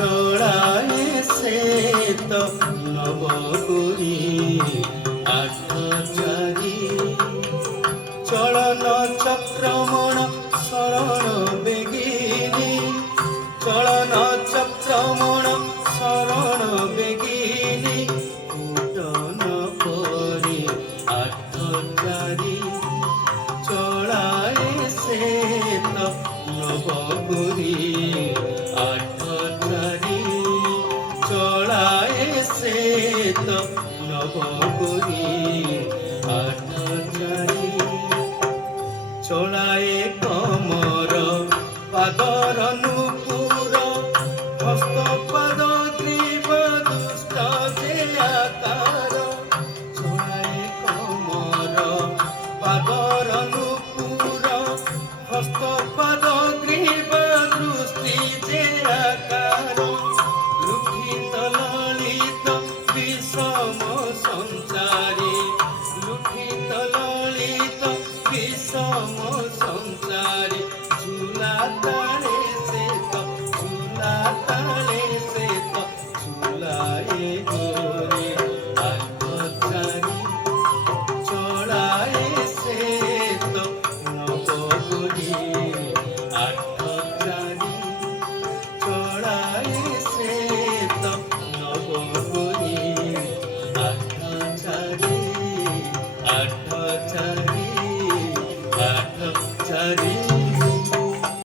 চড়ায় শ্বেত নবপুরী আঠচারি চলন চক্রমণ শরণ বেগিনী চলন চক্রমণ শরণ বেগিনী ফুটন পরি আঠচারি চড়ায় শ্বেত নবপুরী আঠচারি চড়ায় শ্বেত নবপুরী আঠচারি চড়ায় কমর পাদর নূপুর হস্ত পাদ গ্রীব দুষ্ট যে আকার চড়ায় কমর পাদর নূপুর হস্ত পাদ গ্রীব দৃষ্টি যে আকার